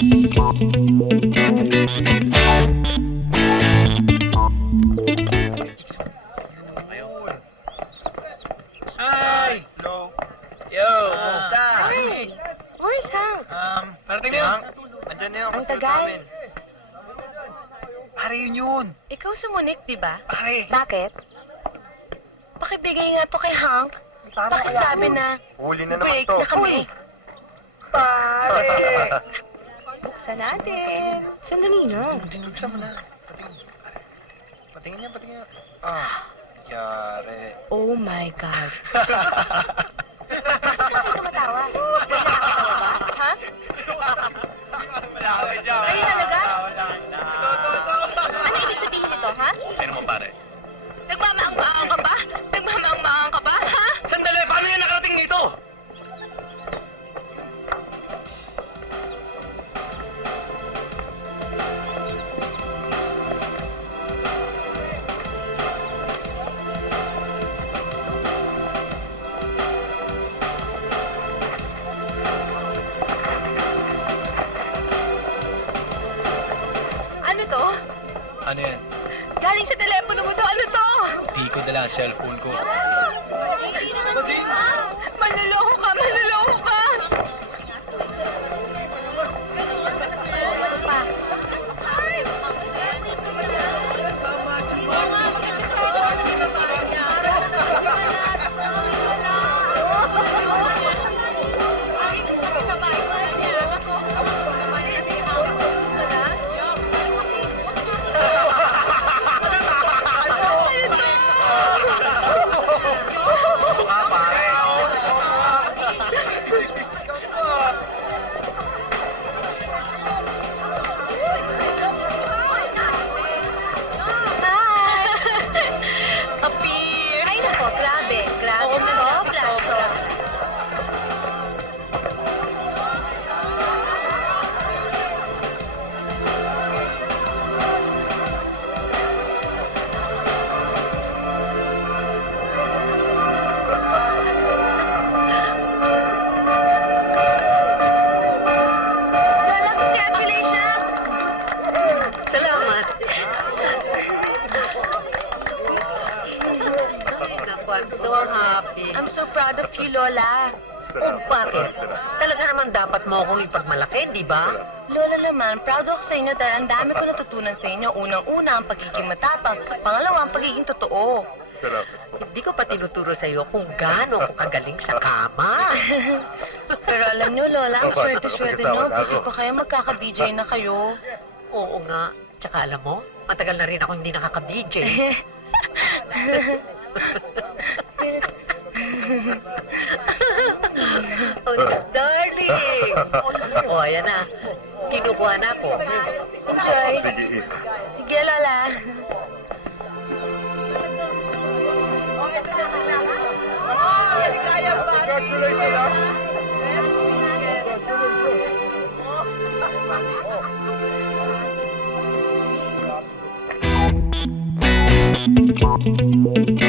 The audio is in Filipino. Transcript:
Hi! Hello. Yo, kumusta? Hi! Where's Hank? Parating na yun. Andyan na yun, Ang kasunod tagal. namin. Pare, yun. Ikaw sumunik, di ba? Pare. Bakit? Pakibigay nga to kay Hank. Pakisabi na Huli na naman break to. na kami. Pare! Buksan natin. Sandali na. Buksan mo na. Patingin. Patingin niya, patingin niya. Yari. Oh my God. Bakit ka tumatawa? Nakakatawa ba? Ha? Wala ka dyan. Ay, talaga? Wala na. Ano ibig sabihin nito, ha? Ano mo, pare? Nagmamaang-maang ka ba? Nagmamaang-maang ka ba, ha? Sandali! Paano yan nakarating dito? Ano to? Ano yan? Galing sa telepono mo to. Ano to? Di ko dala ang cellphone ko. Manloloko ka! Manloloko ka! Ano pa? Mukha, pare. Appear! Ay nako, grabe. Grabe. Oo, sobra. Lola, congratulations! Salamat. Naku, I'm so happy. I'm so proud of you, Lola. Bakit? Talaga naman dapat mo akong ipagmalaki, di ba? Lola naman, proud ako sa inyo dahil ang dami ko natutunan sa inyo. Unang-una, ang pagiging matapang. Pangalawa, ang pagiging totoo. Hindi ko pa tinuturo sa iyo kung gaano ako kagaling sa kama. Pero alam nyo, Lola, ang swerte-swerte nyo. Buti pa kayo magkaka-BJ na kayo. Oo nga. Tsaka alam mo, matagal na rin ako hindi nakaka-BJ. Oh, darling! Oh, ayan na. Kinukuha na ako. Enjoy. Sige, Lola. Congratulations.